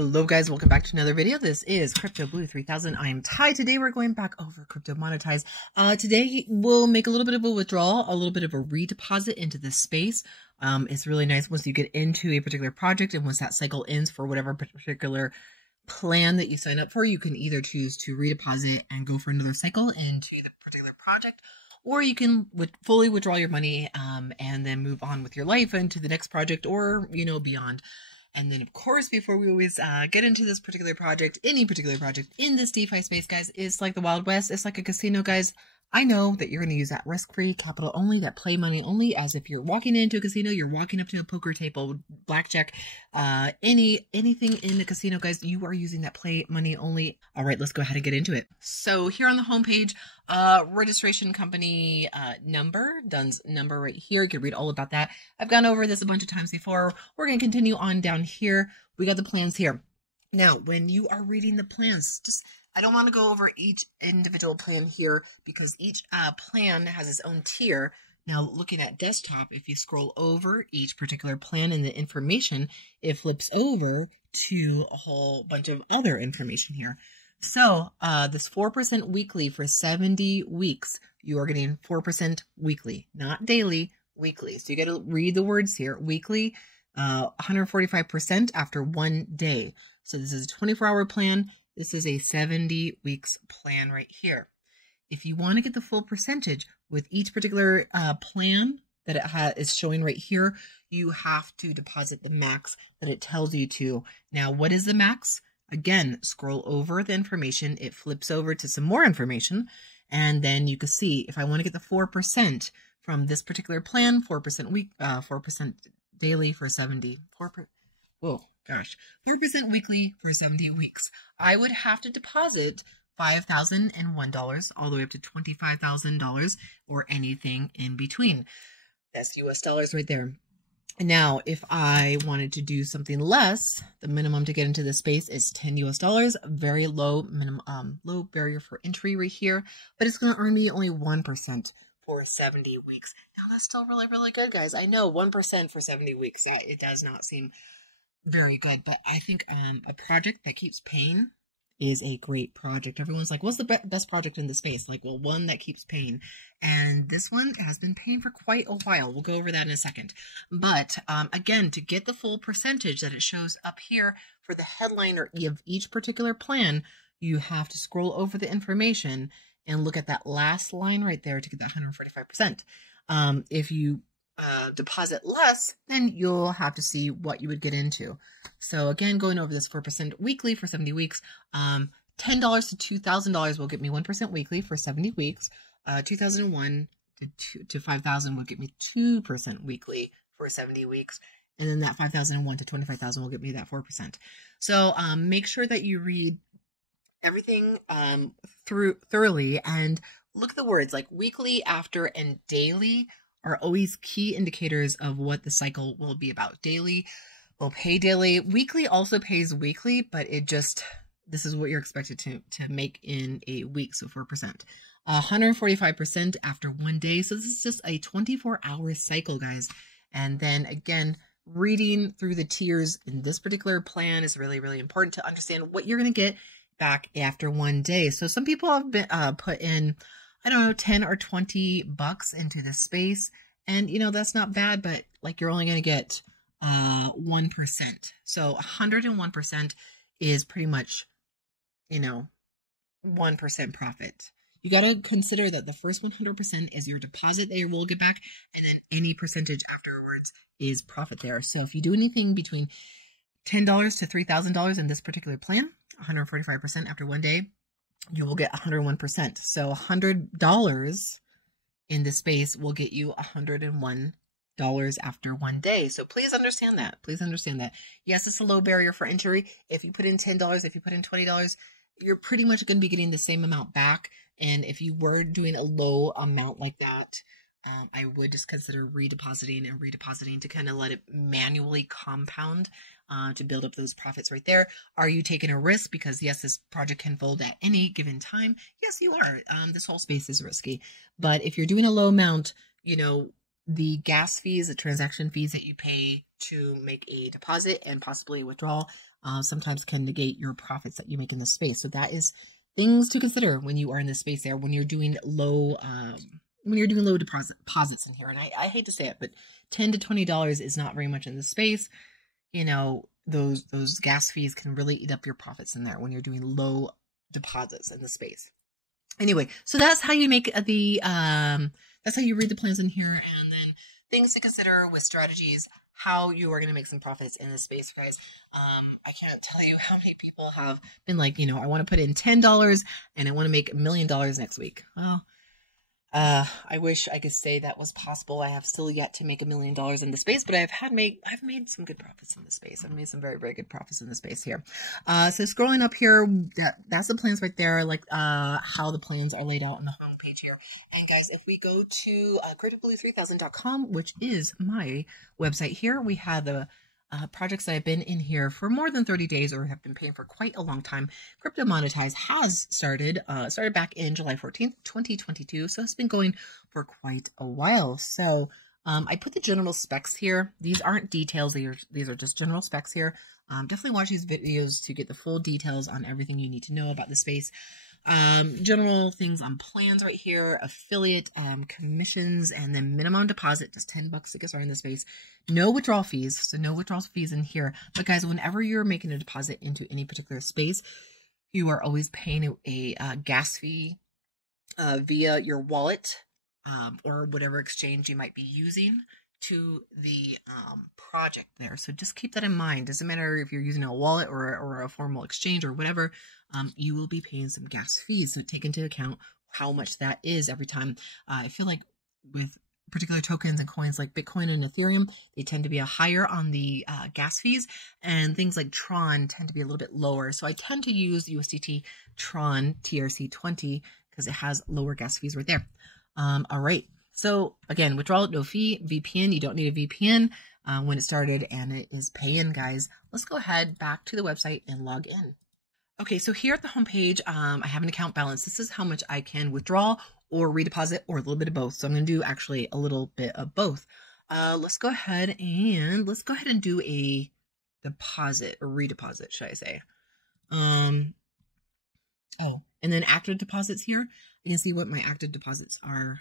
Hello guys, welcome back to another video. This is Crypto Blue 3000. I am Ty. Today we're going back over CryptoMonetize. Today we'll make a little bit of a withdrawal, a little bit of a redeposit into this space. It's really nice once you get into a particular project and once that cycle ends for whatever particular plan that you sign up for, you can either choose to redeposit and go for another cycle into the particular project, or you can fully withdraw your money and then move on with your life into the next project or, beyond. And then, of course, before we always get into this particular project, any particular project in this DeFi space, guys, it's like the Wild West. It's like a casino, guys. I know that you're going to use that risk-free, capital only, that play money only, as if you're walking into a casino, you're walking up to a poker table, blackjack, anything in the casino, guys, you are using that play money only. All right, let's go ahead and get into it. So here on the homepage, registration company number, DUNS number right here. You can read all about that. I've gone over this a bunch of times before. We're going to continue on down here. We got the plans here. Now, when you are reading the plans, I don't want to go over each individual plan here because each plan has its own tier. Now, looking at desktop, if you scroll over each particular plan and the information, it flips over to a whole bunch of other information here. So this 4% weekly for 70 weeks, you are getting 4% weekly, not daily, weekly. So you got to read the words here. Weekly, 145% after 1 day. So this is a 24-hour plan. This is a 70 weeks plan right here. If you want to get the full percentage with each particular plan that it is showing right here, you have to deposit the max that it tells you to. Now, what is the max? Again, scroll over the information. It flips over to some more information. And then you can see if I want to get the 4% from this particular plan, 4% week, 4% daily for 70. 4%. Whoa. Gosh, 4% weekly for 70 weeks. I would have to deposit $5,001 all the way up to $25,000 or anything in between. That's US dollars right there. Now, if I wanted to do something less, the minimum to get into this space is 10 US dollars. Very low minimum, low barrier for entry right here, but it's going to earn me only 1% for 70 weeks. Now, that's still really, really good, guys. I know 1% for 70 weeks. It does not seem very good, but I think a project that keeps paying is a great project. Everyone's like, what's the best project in the space? Like, well, one that keeps paying. And this one has been paying for quite a while. We'll go over that in a second. But again, to get the full percentage that it shows up here for the headline of each particular plan, you have to scroll over the information and look at that last line right there to get that 145%. If you deposit less, then you'll have to see what you would get into. So again, going over this 4% weekly for 70 weeks, $10 to $2,000 will get me 1% weekly for 70 weeks. 2001 to 5,000 will get me 2% weekly for 70 weeks. And then that 5,001 to 25,000 will get me that 4%. So make sure that you read everything through thoroughly and look at the words like weekly, after, and daily are always key indicators of what the cycle will be about. Daily will pay daily. Weekly also pays weekly, but this is what you're expected to make in a week. So 4%, 145% after 1 day. So this is just a 24-hour cycle, guys. And then again, reading through the tiers in this particular plan is really, really important to understand what you're going to get back after 1 day. So some people have been put in, I don't know, 10 or 20 bucks into this space. And, that's not bad, but like you're only going to get 1%. So 101% is pretty much, 1% profit. You got to consider that the first 100% is your deposit that you will get back. And then any percentage afterwards is profit there. So if you do anything between $10 to $3,000 in this particular plan, 145% after 1 day, you will get 101%. So $100 in this space will get you $101 after 1 day. So please understand that. Please understand that. Yes, it's a low barrier for entry. If you put in $10, if you put in $20, you're pretty much going to be getting the same amount back. And if you were doing a low amount like that, I would just consider redepositing to kind of let it manually compound to build up those profits right there. Are you taking a risk? Because yes, this project can fold at any given time. Yes, you are. This whole space is risky. But if you're doing a low amount, the gas fees, the transaction fees that you pay to make a deposit and possibly withdrawal sometimes can negate your profits that you make in this space. So that is things to consider when you are in this space there, when you're doing low, deposits in here. And I hate to say it, but $10 to $20 is not very much in this space. You know, those gas fees can really eat up your profits in there when you're doing low deposits in the space. Anyway, so that's how you make that's how you read the plans in here, and then things to consider with strategies, how you are going to make some profits in this space, guys. I can't tell you how many people have been like, I want to put in $10 and I want to make $1 million next week. Well, I wish I could say that was possible. I have still yet to make $1 million in the space, but I've made some good profits in the space. I've made some very, very good profits in the space here. So scrolling up here, that's the plans right there, like, how the plans are laid out on the home page here. And guys, if we go to, CryptoBlue3000.com, which is my website here, we have the projects that have been in here for more than 30 days or have been paying for quite a long time. CryptoMonetize has started back in July 14th, 2022. So it's been going for quite a while. So I put the general specs here. These aren't details. These are just general specs here. Definitely watch these videos to get the full details on everything you need to know about the space. General things on plans right here, affiliate, commissions, and then minimum deposit, just $10 to get started in the space. No withdrawal fees, so no withdrawal fees in here. But guys, whenever you're making a deposit into any particular space, you are always paying a gas fee via your wallet or whatever exchange you might be using to the project there. So just keep that in mind. Doesn't matter if you're using a wallet or a formal exchange or whatever, you will be paying some gas fees. So take into account how much that is every time. I feel like with particular tokens and coins like Bitcoin and Ethereum, they tend to be higher on the gas fees, and things like Tron tend to be a little bit lower. So I tend to use USDT Tron TRC20 because it has lower gas fees right there. All right. So again, withdrawal, no fee. VPN, you don't need a VPN when it started, and it is pay-in, guys. Let's go ahead back to the website and log in. Okay, so here at the homepage, I have an account balance. This is how much I can withdraw or redeposit, or a little bit of both. So I'm going to do actually a little bit of both. Let's go ahead and do a deposit or redeposit, should I say? And then active deposits here. You can see what my active deposits are.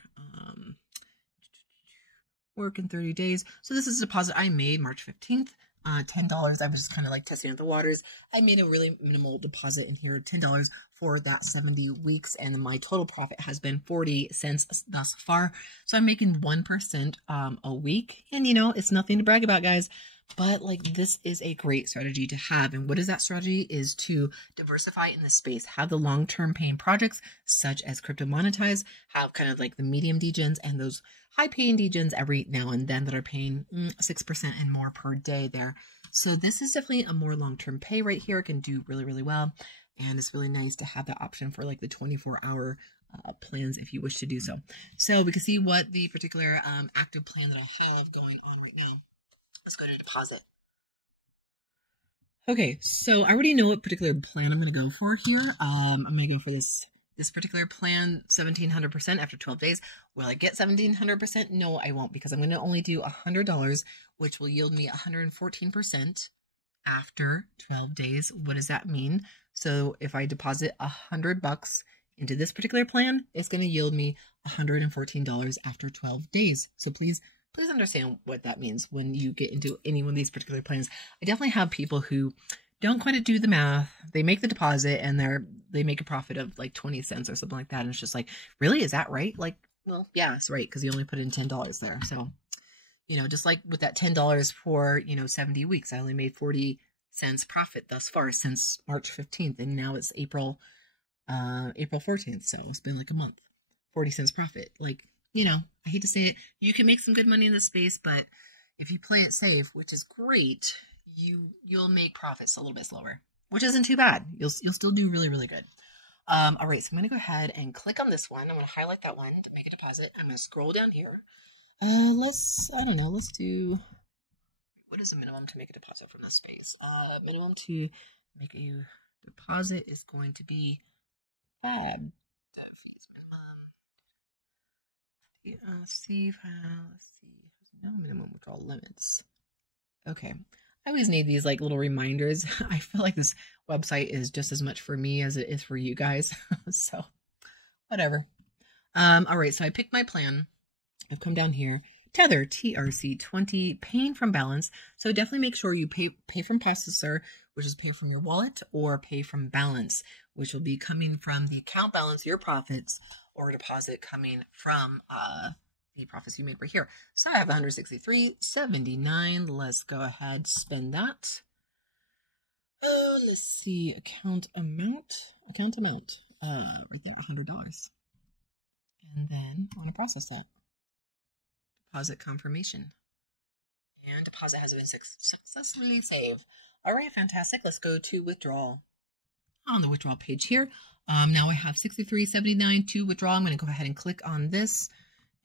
Work in 30 days. So this is a deposit I made March 15th. $10. I was just kind of like testing out the waters. I made a really minimal deposit in here, $10 for that 70 weeks. And my total profit has been 40 cents thus far. So I'm making 1% a week. And it's nothing to brag about, guys. But like, this is a great strategy to have. And what is that strategy? Is to diversify in the space, have the long-term paying projects such as CryptoMonetize, have kind of like the medium degens and those high paying degens every now and then that are paying 6% and more per day there. So this is definitely a more long-term pay right here. It can do really, really well. And it's really nice to have that option for like the 24-hour plans if you wish to do so. So we can see what the particular active plan that I have going on right now. Let's go to deposit. Okay, so I already know what particular plan I'm going to go for here. I'm going to go for this particular plan, 1,700% after 12 days. Will I get 1,700%? No, I won't, because I'm going to only do $100, which will yield me 114% after 12 days. What does that mean? So if I deposit $100 into this particular plan, it's going to yield me $114 after 12 days. So please understand what that means when you get into any one of these particular plans. I definitely have people who don't quite do the math. They make the deposit and they make a profit of like 20 cents or something like that. And it's just like, really? Is that right? Like, well, yeah, it's right, because you only put in $10 there. So, just like with that $10 for, 70 weeks, I only made 40 cents profit thus far since March 15th. And now it's April 14th. So it's been like a month, 40 cents profit. Like, I hate to say it, you can make some good money in this space, but if you play it safe, which is great, you'll make profits a little bit slower, which isn't too bad. You'll still do really, really good. All right, so I'm going to go ahead and click on this one. I'm going to highlight that one to make a deposit. I'm going to scroll down here. Let's do, what is the minimum to make a deposit from this space? Minimum to make a deposit is going to be let's see. No minimum withdrawal limits. Okay. I always need these like little reminders. I feel like this website is just as much for me as it is for you guys. So whatever. All right, so I picked my plan. I've come down here. Tether, TRC20, paying from balance. So definitely make sure you pay from processor, which is pay from your wallet, or pay from balance, which will be coming from the account balance, your profits, or deposit coming from the profits you made right here. So I have $163.79. Let's go ahead, spend that. Let's see, account amount, right there, $100. And then I want to process that. Deposit confirmation. And deposit has been successfully saved. All right, fantastic. Let's go to withdrawal. On the withdrawal page here, now I have $63.79 to withdraw. I'm going to go ahead and click on this.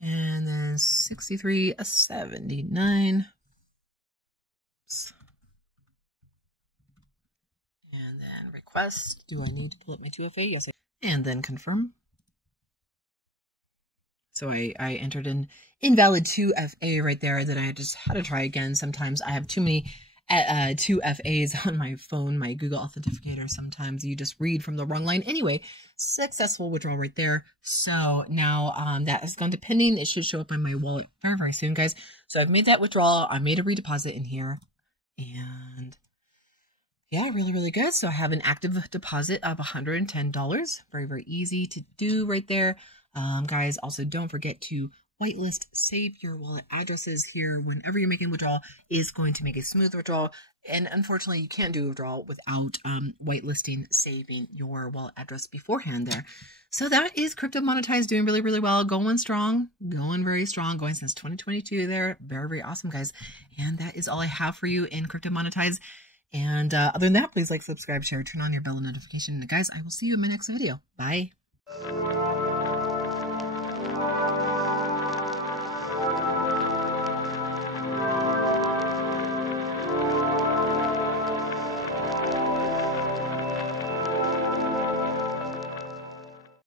And then $63.79. And then request. Do I need to pull up my 2FA? Yes. And then confirm. So I entered an invalid 2FA right there that I just had to try again. Sometimes I have too many 2FAs on my phone, my Google Authenticator. Sometimes you just read from the wrong line. Anyway, successful withdrawal right there. So now that has gone to pending. It should show up on my wallet very, very soon, guys. So I've made that withdrawal. I made a redeposit in here. And yeah, really, really good. So I have an active deposit of $110. Very, very easy to do right there. Guys, also don't forget to whitelist, save your wallet addresses here. Whenever you're making withdrawal, is going to make a smooth withdrawal. And unfortunately, you can't do a withdrawal without whitelisting, saving your wallet address beforehand there. So that is CryptoMonetize doing really, really well. Going strong, going very strong, going since 2022 there. Very, very awesome, guys. And that is all I have for you in CryptoMonetize. And other than that, please like, subscribe, share, turn on your bell notification. And guys, I will see you in my next video. Bye.